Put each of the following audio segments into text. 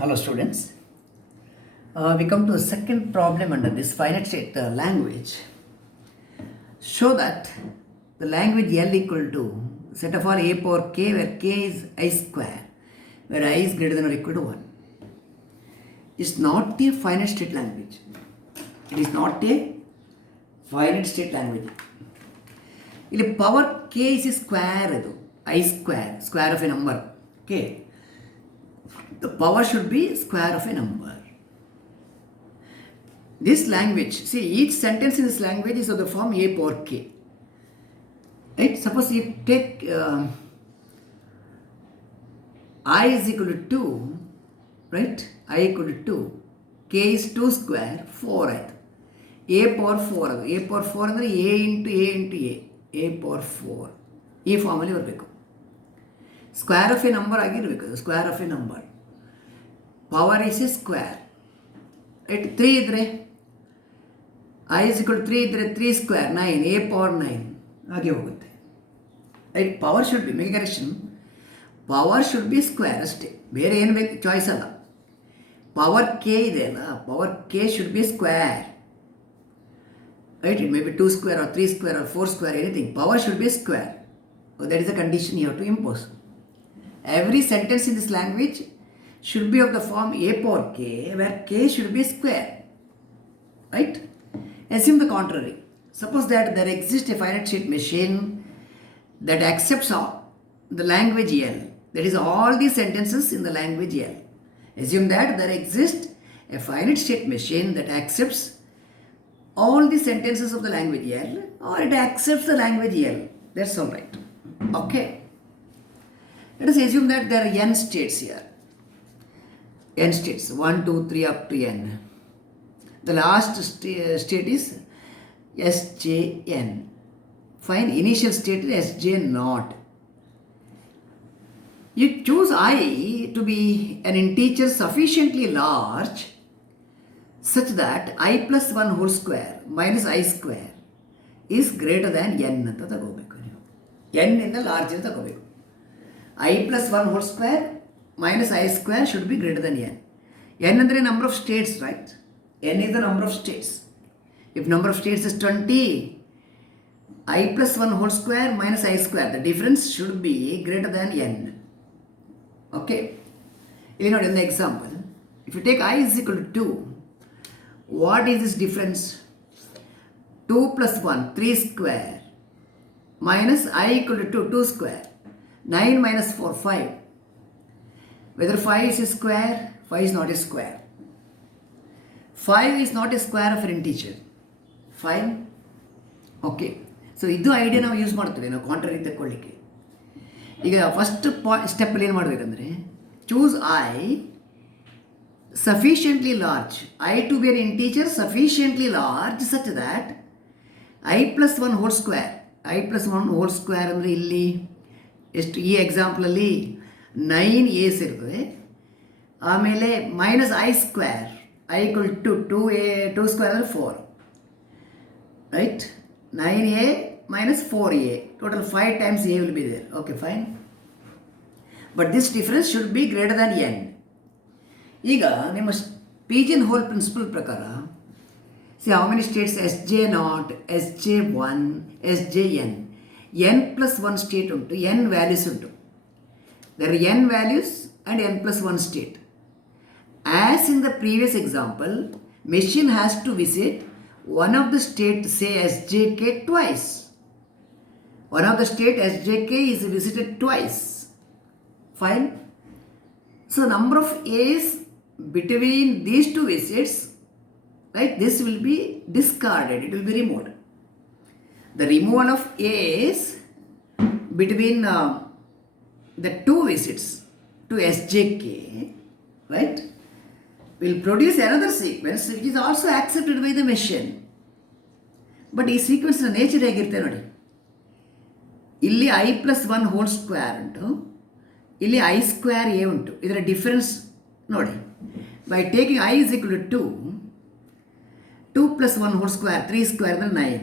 Hello students. We come to the second problem under this finite state language. Show that the language L equal to set of all a power k where k is I square, where I is greater than or equal to 1. It's not a finite state language. It is not a finite state language. ಇಲ್ಲಿ power K is square ಅದು I square of a number. Okay, the power should be square of a number. This language, see, each sentence in this language is of the form a power k. Right? Suppose you take I is equal to 2, right? I equal to 2, k is 2 square, 4 ಆಯ್ತು. a power 4 ಅದು. a power 4 ಅಂದರೆ a into a power 4 ಈ ಫಾರ್ಮಲ್ಲಿ ಬರಬೇಕು. Square of a number ಆಗಿರಬೇಕು ಅದು. Square of a number, power is A square. Right? 3 ಇದ್ದರೆ I is equal 3 ಇದ್ದರೆ 3 ಸ್ಕ್ವೇರ್ 9, a ಪವರ್ 9 ಹಾಗೆ ಹೋಗುತ್ತೆ. Right? Power should be, make correction, power should be square ಅಷ್ಟೇ, ಬೇರೆ ಏನು ಬೇಕು ಚಾಯ್ಸ್ ಅಲ್ಲ. ಪವರ್ ಕೆ ಇದೆ ಅಲ್ಲ, power K should be square. Right? It may be 2 square or 3 square or 4 square, anything. Power should be square. So that is a condition you have to impose. Every sentence in this language should be of the form a power k, where k should be square. Right? Assume the contrary. Suppose that there exists a finite state machine that accepts all the language L. That is all the sentences in the language L. Assume that there exists a finite state machine that accepts all the sentences of the language L, or it accepts the language L. That's all right. Okay. Let us assume that there are n states here. N states, 1, 2, 3 up to n. The last state is Sjn. Fine, initial state is Sj naught. You choose I to be an integer sufficiently large such that I plus 1 whole square minus I square is greater than n ಅಂತ ತಗೋಬೇಕು ನೀವು. n ಇಂದ large ಅಂತ ತಗೋಬೇಕು. I plus 1 whole square minus I square should be greater than n. n ಅಂದರೆ number of states, right? n is the number of states. If number of states is 20, I plus 1 whole square minus I square, the difference should be greater than n. Okay. ಇಲ್ಲಿ ನೋಡಿ ಒಂದು example. If you take I is equal to 2, what is this difference? 2 plus 1, 3 square, minus I equal to 2, 2 square, 9 minus 4, 5. Whether 5 is a square, 5 is not a square. 5 is not a square of an integer. Fine? Okay. So ಇದು idea ನಾವು use ಮಾಡ್ತೀವಿ ನಾವು contrary ತಗೊಳ್ಳಿಕ್ಕೆ. ಈಗ first ಸ್ಟೆಪ್ಪಲ್ಲಿ ಏನು ಮಾಡಬೇಕಂದ್ರೆ, choose I sufficiently large, I to be an integer sufficiently large such that I plus 1 whole square, I plus 1 whole square ಅಂದರೆ ಇಲ್ಲಿ ಎಷ್ಟು, ಈ ಎಕ್ಸಾಂಪಲಲ್ಲಿ 9 ಎಸ್ ಇರ್ತದೆ. ಆಮೇಲೆ minus i square, i equal to 2 square ಅಂದರೆ 4, right? 9a minus 4a, total 5 times a will be there. Okay, fine. But this difference should be greater than n. ಈಗ ನಿಮ್ಮ ಪಿಜಿನ್ ಹೋಲ್ ಪ್ರಿನ್ಸಿಪಲ್ ಪ್ರಕಾರ, see how many states? Sj naught, Sj1, Sjn. n plus 1 state ಉಂಟು, n values ಉಂಟು. There are n values and n plus 1 state. As in the previous example, machine has to visit one of the state, say Sjk, twice. One of the state Sjk is visited twice. Fine. So number of A's between these two visits, right, this will be discarded, it will be removed. The removal of A's between the two visits to Sjk, right, will produce another sequence which is also accepted by the machine. But ಈ ಸೀಕ್ವೆನ್ಸ್ನ nature ಹೇಗಿರುತ್ತೆ ನೋಡಿ, ಇಲ್ಲಿ I plus 1 whole square ಉಂಟು, ಇಲ್ಲಿ I square A ಉಂಟು. ಇದರ difference ನೋಡಿ, by taking i is equal to 2 plus 1 whole square, 3 square ಅಂದರೆ 9,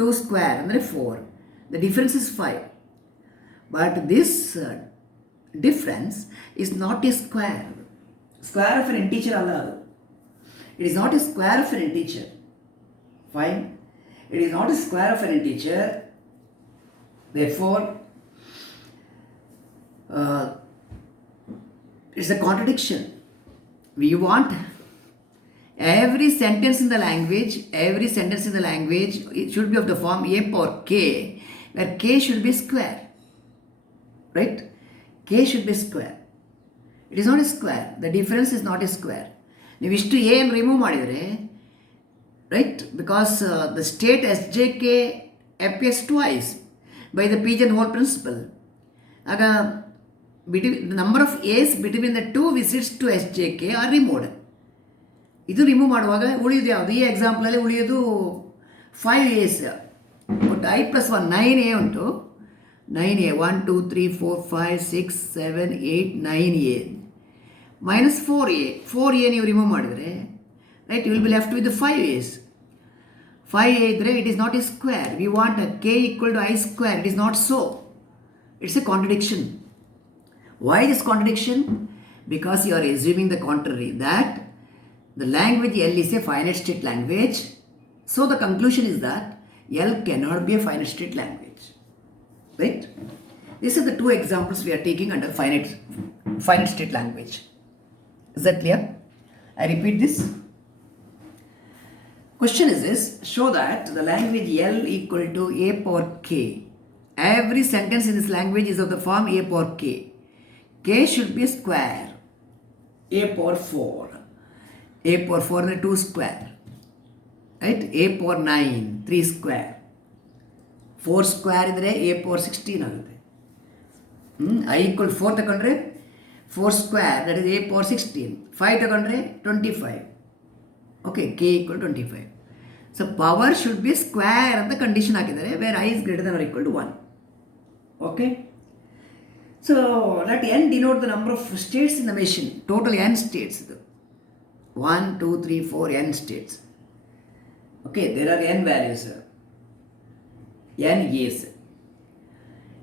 2 ಸ್ಕ್ವೇರ್ ಅಂದರೆ 4, the difference is 5. But this difference is not a square. Square of an integer ಅಲ್ಲ ಅದು. It is not a square of an integer. Fine. It is not a square of an integer. Therefore, it's a contradiction. We want every sentence in the language, it should be of the form a power k, where k should be square. Right? K should be square. It is not a square. The difference is not a square. ನೀವು ಇಷ್ಟು a ಅನ್ನು remove ಮಾಡಿದರೆ, right, because the state S J K appears twice by the pigeonhole principle. ಆಗ the number of a's between the two visits to SJK are removed. ಇದು remove ಮಾಡುವಾಗ ಉಳಿಯೋದು ಯಾವುದು? ಈ ಎಕ್ಸಾಂಪಲಲ್ಲಿ ಉಳಿಯೋದು 5 a's. But I plus 1 9 a ಉಂಟು. 9 a 1 2 3 4 5 6 7 8 9 a minus 4 a. 4 a ನೀವು remove ಮಾಡಿದರೆ, right, you will be left with 5 a's. 5 a ಇದ್ದರೆ it is not a square. We want k equal to I square. It is not so. It's a contradiction. Why this contradiction? Because you are assuming the contrary, that the language L is a finite state language. So the conclusion is that L cannot be a finite state language. Right? These are the two examples we are taking under finite state language. Is that clear? I repeat this. Question is this: show that the language L equal to a power k. Every sentence in this language is of the form a power k. K should be square. A power 4. A power 4 is 2 square. Right? A power 9, 3 square. 4 square is A power 16. I equal 4 ತಗೊಂಡ್ರೆ 4 square, that is A power 16. 5 ತಗೊಂಡ್ರೆ 25. Okay, K equal 25. So power should be square ಅಂತ condition ಹಾಕಿದ್ದಾರೆ, where I is greater than or equal to 1. Okay. So let n denote the number of states in the machine. Total n states. 1, 2, 3, 4 n states. Okay, there are n values. N years.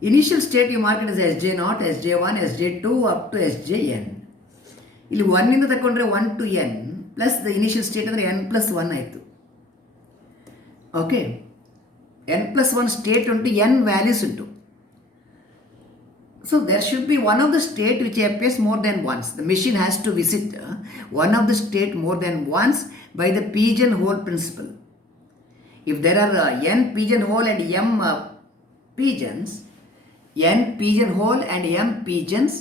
Initial state you mark it as Sj0, Sj1, Sj2 up to Sjn. ಇಲ್ಲಿ 1 ಇಂದ ತಗೊಂಡ್ರೆ 1 to n plus the initial state ಅಂದರೆ n plus 1 ಆಯಿತು. Okay, n plus 1 state ಉಂಟು, n values ಉಂಟು. So there should be one of the state which appears more than once. The machine has to visit one of the state more than once by the pigeonhole principle. If there are n pigeonhole and m pigeons, n pigeonhole and m pigeons,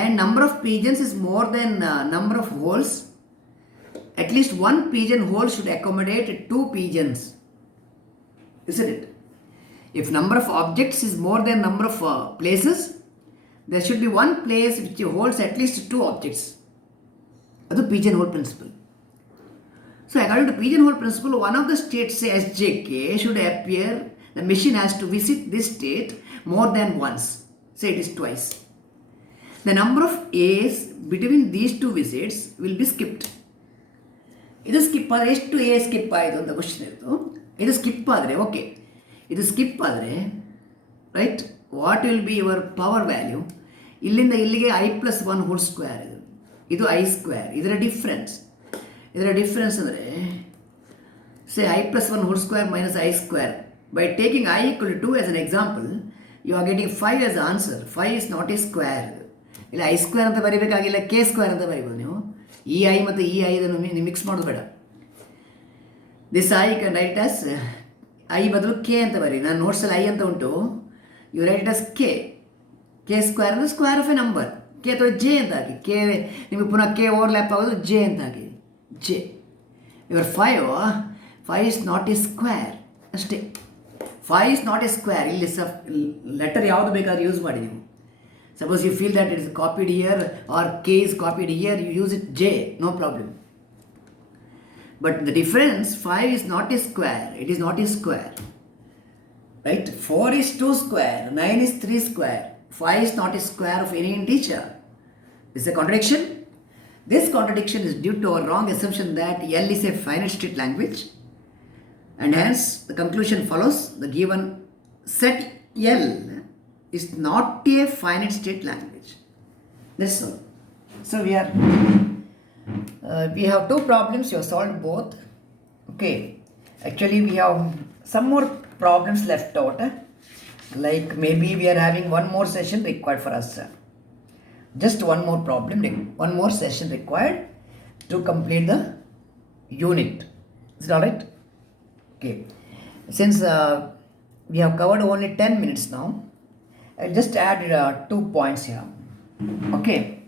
and number of pigeons is more than number of holes, at least one pigeonhole should accommodate 2 pigeons. Isn't it? If number of objects is more than number of places, there should be one place which holds at least 2 objects. That's the pigeonhole principle. So according to pigeonhole principle, one of the states, say Sjk, should appear. The machine has to visit this state more than once. Say it is twice. The number of a's between these 2 visits will be skipped. ಇದು skip ಆದರೆ ಎಷ್ಟು A skip ಆಯಿತು ಅಂತ question ಇತ್ತು. ಇದು skip ಆದರೆ, okay, ಇದು skip ಆದರೆ, right, what will be your power value? ಇಲ್ಲಿಂದ ಇಲ್ಲಿಗೆ I plus 1 whole square, ಇದು I square. ಇದರ ಡಿಫ್ರೆನ್ಸ್ ಅಂದರೆ, ಸೇ I plus 1 whole square minus I square. By taking I equal to 2 as an example, you are getting 5 as the answer. 5 is not a square. ಇಲ್ಲ I square ಅಂತ ಬರೀಬೇಕಾಗಿಲ್ಲ, K square ಅಂತ ಬರೀಬೋದು ನೀವು. ಈ I ಮತ್ತು ಈ I ಇದನ್ನು ನೀವು mix ಮಾಡೋದು ಬೇಡ. This I can write as I ಬದಲು K ಅಂತ ಬರೀ. ನಾನು ನೋಟ್ಸಲ್ಲಿ I ಅಂತ ಉಂಟು, you write as K. K square ಅಂದರೆ square of a number. K ಅಥವಾ J ಅಂತ ಹಾಕಿ. K ನಿಮಗೆ ಪುನಃ K ಓವರ್ಲ್ಯಾಪ್ ಆಗೋದು J ಅಂತ ಹಾಕಿ. J. ಇವರ್ 5 is not a square ಅಷ್ಟೇ. 5 is not a square. ಇಲ್ಲಿ ಲೆಟರ್ ಯಾವುದು ಬೇಕಾದ್ರೂ ಯೂಸ್ ಮಾಡಿ ನೀವು. Suppose you feel that it is copied here or K is copied here, you use it J, no problem. But the difference, 5 is not a square. It is not a square. Right? 4 is 2 square. 9 is 3 square. 5 is not a square of any integer. This is a contradiction. This contradiction is due to our wrong assumption that L is a finite state language. And hence, the conclusion follows: the given set L is not a finite state language. That's all. So we are We have two problems, you have solved both. Okay, actually we have some more problems left out. Like maybe we are having one more session required for us. Just one more problem, one more session required to complete the unit. Is it alright? Okay. Since we have covered only 10 minutes now, I'll just add 2 points here. Okay.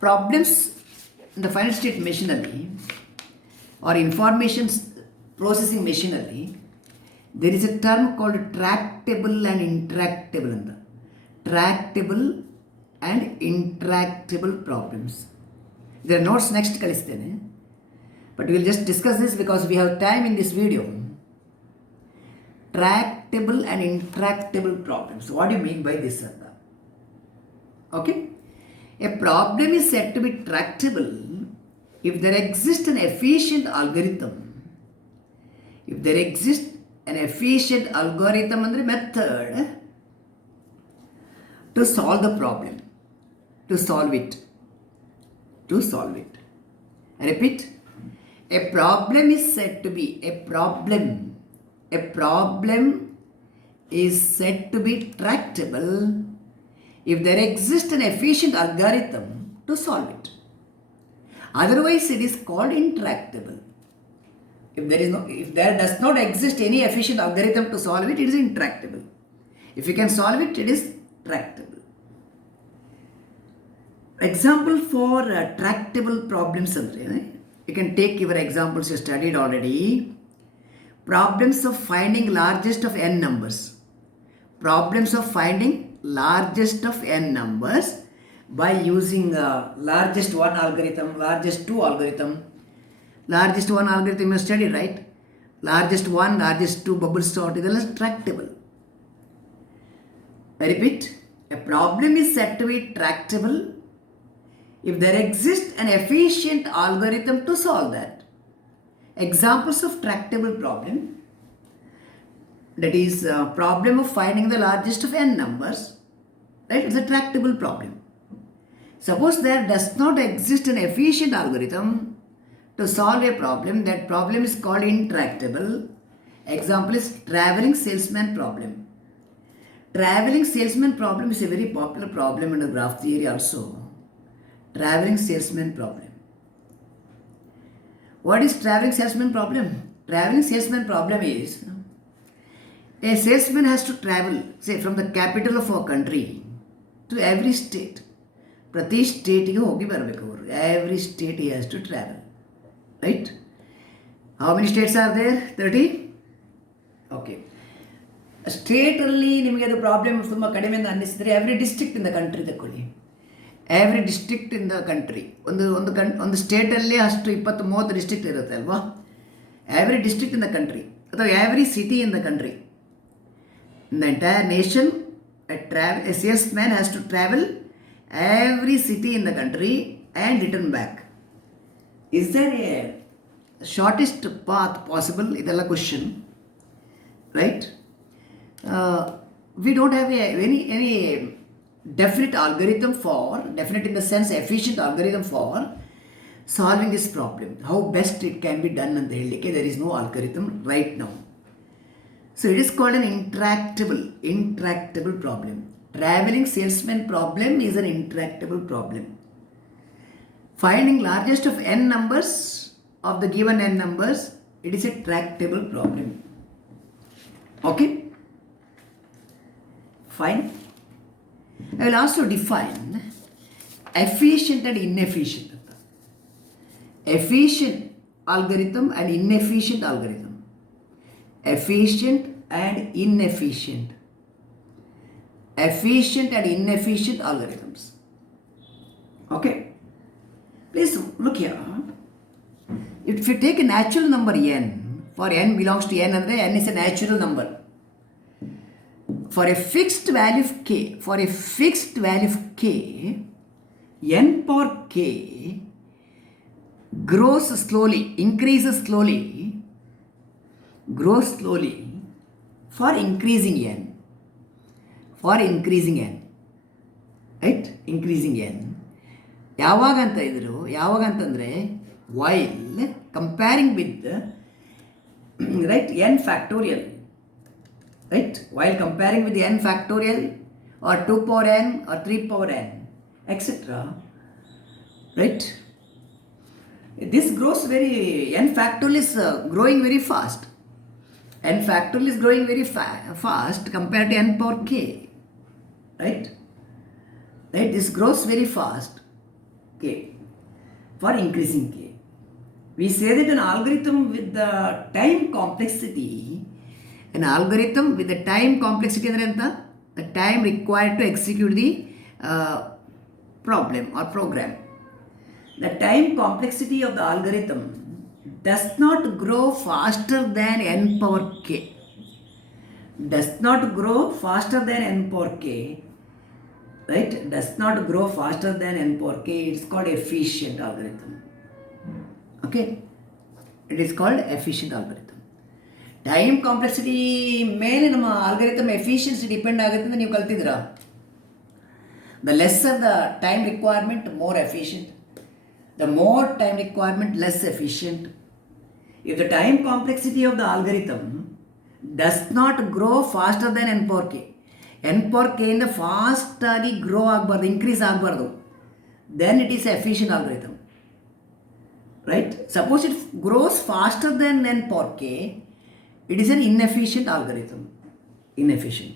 Problems in the final state machinery or information processing machinery, there is a term called tractable and intractable. Tractable and intractable problems. There are notes next kalistene, but we will just discuss this because we have time in this video. Tractable and intractable problems. What do you mean by this? Okay. A problem is said to be tractable if there exists an efficient algorithm. If there exists an efficient algorithm and method to solve the problem, to solve it. I repeat, a problem is said to be a problem is said to be tractable if there exists an efficient algorithm to solve it. Otherwise, it is called intractable. If there does not exist any efficient algorithm to solve it, it is intractable. If you can solve it, it is tractable. Example for tractable problems. You can take your examples you studied already. Problems of finding largest of n numbers. Problems of finding largest of n numbers by using largest one algorithm, largest two algorithm. Largest one algorithm you studied, right? Largest one, largest two bubble sort is tractable. I repeat, a problem is said to be tractable if there exists an efficient algorithm to solve that. Examples of tractable problem, that is problem of finding the largest of n numbers, right? It's a tractable problem. Suppose there does not exist an efficient algorithm to solve a problem, that problem is called intractable. Example is traveling salesman problem. Traveling salesman problem is a very popular problem in the graph theory also. Traveling salesman problem. What is traveling salesman problem? Traveling salesman problem is a salesman has to travel, say, from the capital of a country to every state. Prati state every state he has to travel. Right? How many states are there? 30? Okay. State only the problem of every district in the country. Every district in the country. On the state only has to 23 district irutte. Every district in the country. Every city in the country. In the entire nation, a salesman has to travel every city in the country and return back. Is there a shortest path possible? This is a question. Right? We don't have any definite algorithm for, definite in the sense efficient algorithm for solving this problem. How best it can be done and there is no algorithm right now. So it is called an intractable problem. Traveling salesman problem is an intractable problem. Finding largest of n numbers of the given n numbers, it is a tractable problem. Okay? Fine. I will also define efficient and inefficient. Efficient algorithm and inefficient algorithm. Efficient and inefficient. Efficient and inefficient algorithms. Okay. Please look here. If you take a natural number n, for n belongs to n, and n is a natural number. For a fixed value of k, n power k grows slowly, increases slowly, grows slowly for increasing n. For increasing n. Right? Increasing n. ಯಾವಾಗ ಅಂತಂದರೆ while comparing with right n factorial, right, while comparing with n factorial or 2 power n or 3 power n etc., right, this grows very, n factorial is growing very fast, n factorial is growing very fast compared to n power k, right, this grows very fast, k, for increasing k. We say that an algorithm with the time complexity, ಅಂದರೆ ಅಂತ, the time required to execute the problem or program. The time complexity of the algorithm does not grow faster than n power k. Does not grow faster than n power k. Right? Does not grow faster than n power k. It's called efficient algorithm. Okay, it is called efficient algorithm. Time complexity ಮೇಲೆ ನಮ್ಮ algorithm efficiency depend ಆಗುತ್ತೆ ಅಂತ ನೀವು ಕಲ್ತಿದ್ದೀರಾ. The lesser the time requirement, more efficient. The more time requirement, less efficient. If the time complexity of the algorithm does not grow faster than n power k, n power k ಇಂದ fast ಆಗಿ grow ಆಗಬಾರ್ದು, increase ಆಗಬಾರ್ದು, then it is efficient algorithm. Right? Suppose it grows faster than n power k, it is an inefficient algorithm. Inefficient.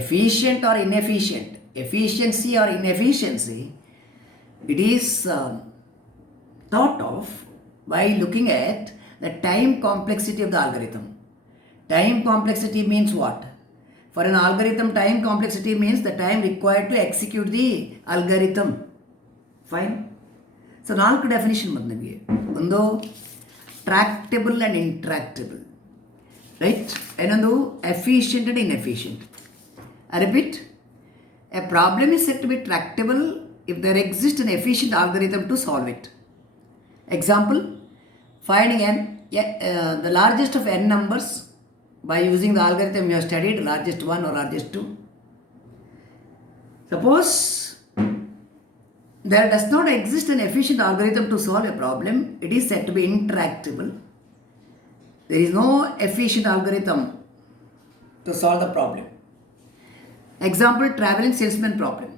Efficient or inefficient, efficiency or inefficiency, it is thought of by looking at the time complexity of the algorithm. Time complexity means what? For an algorithm, time complexity means the time required to execute the algorithm. Fine? So 4 definition ಬಂದು ನಿಮಗೆ. ಒಂದು tractable and intractable, right, ಇನ್ನೊಂದು efficient and inefficient. I repeat, a problem is set to be tractable if there exist an efficient algorithm to solve it. Example, finding the largest of n numbers by using the algorithm you have studied, largest 1 or largest 2. Suppose there does not exist an efficient algorithm to solve a problem, it is said to be intractable. There is no efficient algorithm to solve the problem. Example, traveling salesman problem.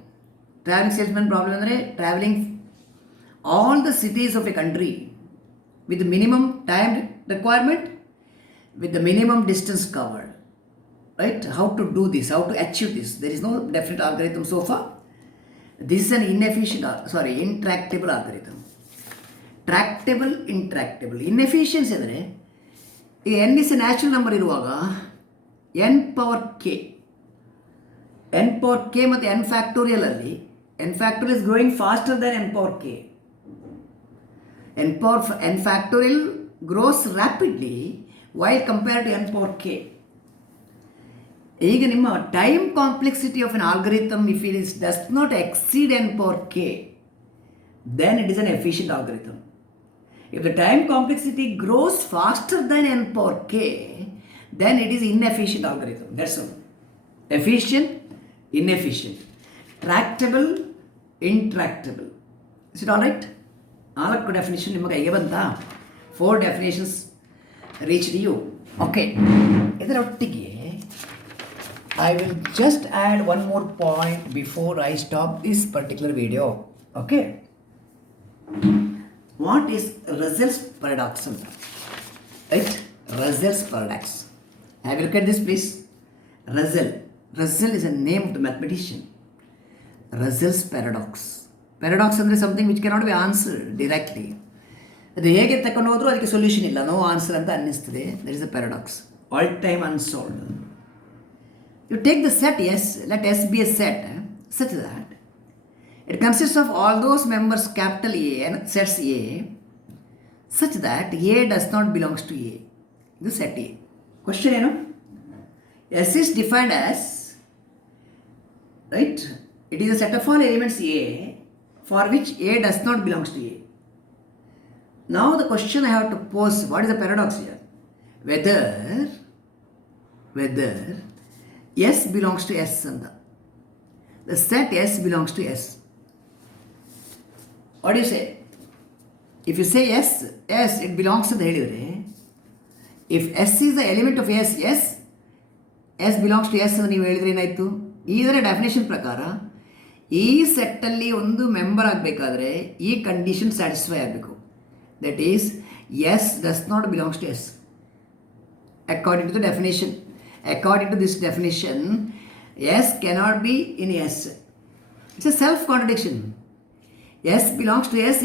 Traveling salesman problem ಅಂದರೆ traveling all the cities of a country with the minimum time requirement, with the minimum distance covered. Right? How to do this, how to achieve this. There is no definite algorithm so far. This is an intractable algorithm. Tractable, intractable. Inefficiency ಅಂದರೆ ಈಗ n is a natural number ಇರುವಾಗ n power k ಮತ್ತು n factorial ಅಲ್ಲಿ n factorial is growing faster than n power k. n factorial grows rapidly while compared to n power k. ಈಗ ನಿಮ್ಮ time complexity of an algorithm if it is does not exceed n power k, then it is an efficient algorithm. If the time complexity grows faster than n power k, then it is inefficient algorithm. That's all. Efficient, inefficient. Tractable, intractable. Is it all right? 4 definition ನಿಮಗೆ ಹೇಗೆ ಬಂತಾ? 4 definitions reached you. Okay. ಇದರೊಟ್ಟಿಗೆ I will just add one more point before I stop this particular video. Okay. What is Russell's paradox? Right? Russell's paradox. Have a look at this, please. Russell is a name of the mathematician. Russell's paradox. Paradox is something which cannot be answered directly. ಅದು ಹೇಗೆ ತಕೊಂಡು ಹೋದರೂ ಅದಕ್ಕೆ solution ಇಲ್ಲ, no answer ಅಂತ ಅನ್ನಿಸ್ತದೆ. There is a paradox. All time unsolved. You take the set S, let S be a set such that it consists of all those members capital A and sets A such that A does not belongs to A. This set A. Question ಏನು? S is defined as, right, it is a set of all elements A for which A does not belongs to A. Now the question I have to pose, what is the paradox here? Whether S belongs to S and the set S belongs to S. What you say? If you say S, S it belongs ಅಂತ ಹೇಳಿದರೆ, if S is the element of S, S S belongs to S ಅಂತ ನೀವು ಹೇಳಿದ್ರೆ ಏನಾಯಿತು? ಇದರ definition ಪ್ರಕಾರ ಈ ಸೆಟ್ಟಲ್ಲಿ ಒಂದು ಮೆಂಬರ್ ಆಗಬೇಕಾದ್ರೆ ಈ ಕಂಡೀಷನ್ ಸ್ಯಾಟಿಸ್ಫೈ ಆಗಬೇಕು. That is S does not belongs to S according to the definition. According to this definition, S cannot be in S. It's a self-contradiction. S belongs to S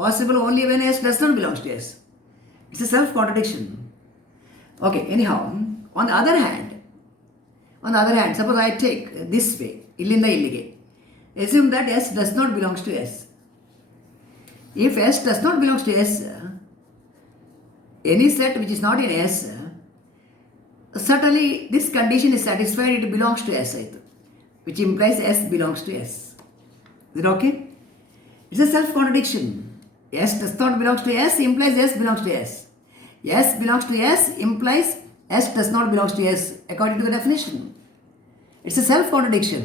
possible only when S does not belong to S. It's a self-contradiction. Okay, anyhow, on the other hand, suppose I take this way, illinda illige. Assume that S does not belong to S. If S does not belong to S, any set which is not in S, certainly this condition is satisfied, it belongs to S, which implies S belongs to S. Is it okay? It's a self-contradiction. S does not belong to S implies S belongs to S. S belongs to S implies S does not belong to S according to the definition. It's a self-contradiction.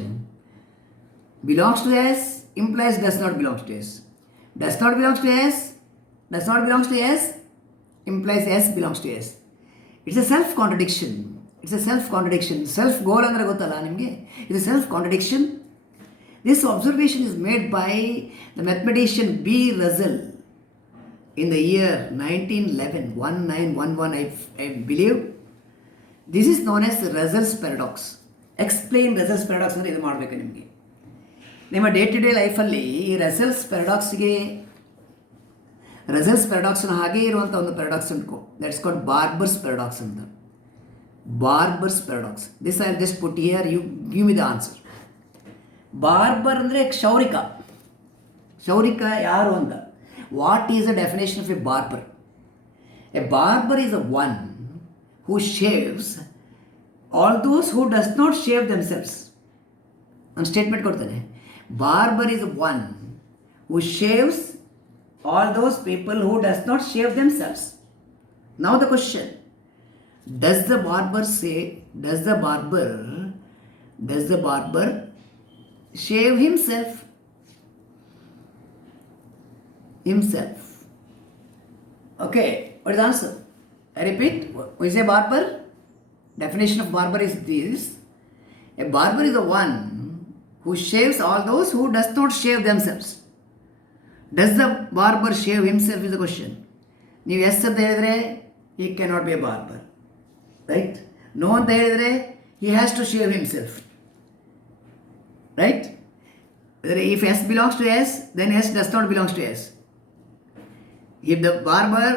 Belongs to S implies does not belong to S. Does not belong to S, does not belong to S implies S belongs to S. It's a self-contradiction. It's a self-contradiction. Self-goal ಅಂದರೆ ಗೊತ್ತಲ್ಲ ನಿಮಗೆ? It's a self-contradiction. This observation is made by the mathematician B. Russell in the year 1911, I believe. This is known as Russell's paradox. Explain Russell's paradox ಅಂದರೆ ಇದು ಮಾಡಬೇಕು ನಿಮಗೆ. ನಿಮ್ಮ day to day ಲೈಫಲ್ಲಿ ಈ ರಸಲ್ಸ್ ಪ್ಯಾರಾಡಾಕ್ಸ್ನ ಹಾಗೆ ಇರುವಂಥ ಒಂದು ಪ್ಯಾರಾಡಾಕ್ಸ್ ಉಂಟು. ದಟ್ಸ್ ಕಾಲ್ಡ್ ಬಾರ್ಬರ್ಸ್ ಪ್ಯಾರಾಡಾಕ್ಸ್ ಅಂತ. Barber's paradox. This I just put here, you give me the answer. Barber ಅಂದರೆ ಕ್ಷೌರಿಕ. ಕ್ಷೌರಿಕ ಯಾರು ಅಂತ. What is the definition of a barber? A barber is a one who shaves all those who does not shave themselves. ಒಂದು statement ಕೊಡ್ತಾನೆ. Barber is one who shaves all those people who does not shave themselves. Now the question, does the barber shave himself? Okay, what is the answer? I repeat, who is a barber? Definition of barber is this. A barber is the one who shaves all those who does not shave themselves. Does the barber shave himself is the question. ನೀವು S ಅಂತ ಹೇಳಿದರೆ he cannot be a barber, right? No ಅಂತ ಹೇಳಿದರೆ he has to shave himself, right? If S belongs to S, then S does not belong to S. If the barber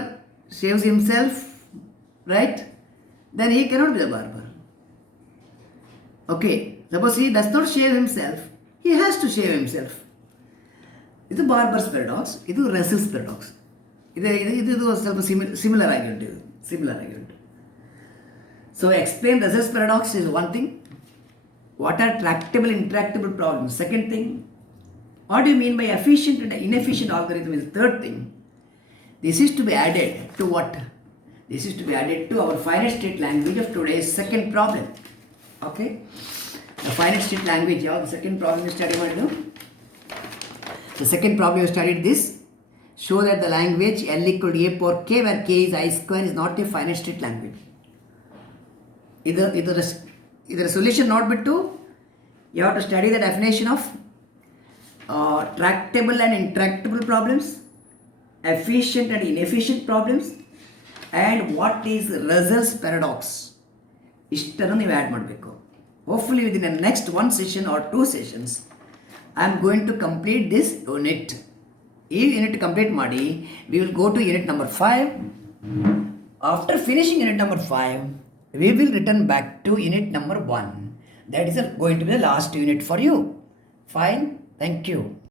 shaves himself, right, then he cannot be the barber. Okay, suppose he does not shave himself, he has to shave himself. ಇದು barber's paradox, ಇದು Russell's paradox. ಇದು ಸ್ವಲ್ಪ similar ಆಗಿ ಉಂಟು. So explain Russell's paradox is one thing. What are tractable intractable problems? Second thing. What you mean by efficient and inefficient algorithm is third thing. This is to be added to what? This is to be added to our finite state language of today's second problem. Okay? The finite state language, the second problem you studied what? The second problem you studied this. Show that the language L equal to A power K where K is I square is not a finite state language. Either solution not but two. You have to study the definition of tractable and intractable problems, efficient and inefficient problems, and what is Russell's paradox. ಇಷ್ಟನ್ನು ನೀವು add ಮಾಡಬೇಕು. Hopefully within the next one session or two sessions I am going to complete this unit. ಈ unit complete ಮಾಡಿ we will go to unit number 5. After finishing unit number 5 we will return back to unit number 1. That is going to be the last unit for you. Fine. Thank you.